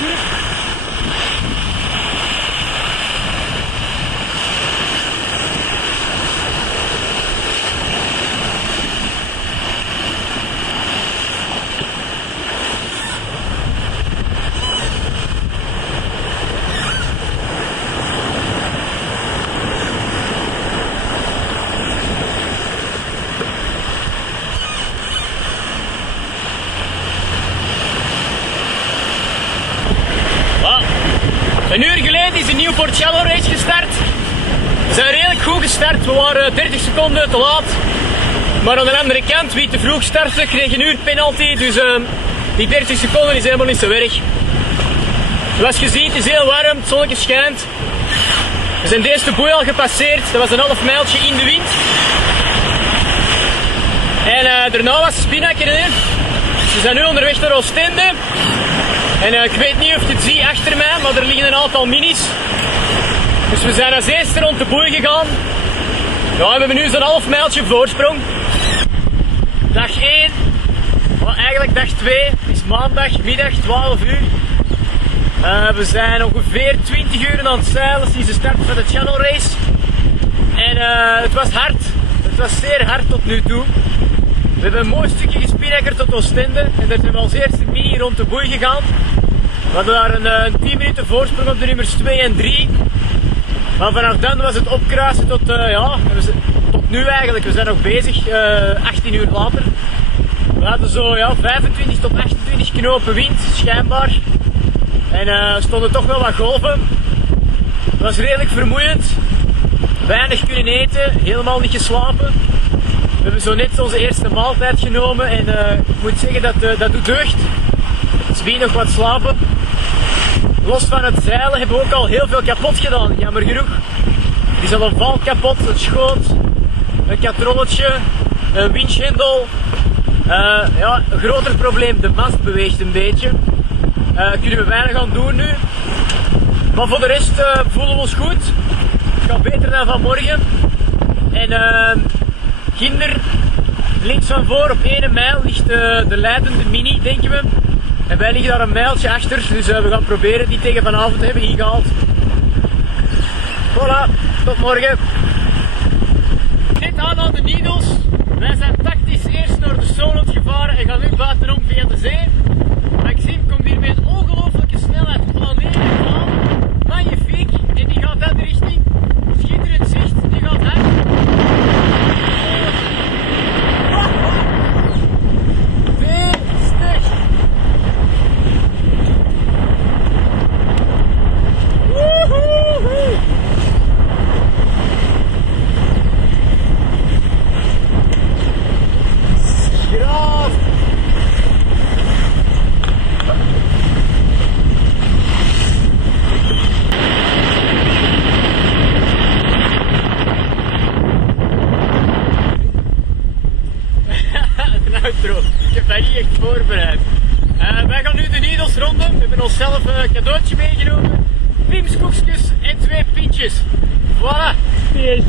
hier. Een uur geleden is de Newport Shallow Race gestart. We zijn redelijk goed gestart, we waren 30 seconden te laat. Maar aan de andere kant, wie te vroeg startte, kreeg een uur penalty. Dus die 30 seconden is helemaal niet zo erg. Zoals je ziet, het is heel warm, het zonnetje schijnt. We zijn de eerste boei al gepasseerd, dat was een half mijltje in de wind. En daarna was Spinnaker er. Dus we zijn nu onderweg naar Oostende. En ik weet niet of je het ziet achter mij, maar er liggen een aantal minis. Dus we zijn als eerste rond de boei gegaan. Ja, we hebben nu zo'n half mijltje voorsprong. Dag 1, maar eigenlijk dag 2, is maandag, middag, 12 uur. We zijn ongeveer 20 uur aan het zeilen sinds de start van de Channel Race. En het was hard, het was zeer hard tot nu toe. We hebben een mooi stukje gespinnakerd tot Oostende en daar zijn we als eerste mini rond de boei gegaan. We hadden daar een 10 minuten voorsprong op de nummers 2 en 3. Maar vanaf dan was het opkruisen tot, tot nu eigenlijk. We zijn nog bezig, 18 uur later. We hadden zo 25 tot 28 knopen wind, schijnbaar. En stonden toch wel wat golven. Het was redelijk vermoeiend. Weinig kunnen eten, helemaal niet geslapen. We hebben zo net onze eerste maaltijd genomen en ik moet zeggen dat doet deugd. Het is weer nog wat slapen. Los van het zeilen hebben we ook al heel veel kapot gedaan, jammer genoeg. Er is al een val kapot, een schoot, een katrolletje, een winchhendel. Een groter probleem, de mast beweegt een beetje. Kunnen we weinig aan doen nu. Maar voor de rest voelen we ons goed. Het gaat beter dan vanmorgen. En Ginder, links van voor op 1 mijl ligt de leidende mini, denken we. En wij liggen daar een mijltje achter, dus we gaan proberen die tegen vanavond te hebben ingehaald. Voilà, tot morgen. Net aan de Needles. Wij zijn tactisch eerst naar de Solent gevaren en gaan nu buitenom via de zee. Maxime komt hier met een ongelooflijke snelheid planeren aan. Magnifiek, en die gaat uit de richting. Schitterend zicht, die gaat hard. Ik heb dat niet echt voorbereid. Wij gaan nu de Needles ronden. We hebben onszelf een cadeautje meegenomen. Pimskoekjes en 2 pintjes. Voilà. Yes.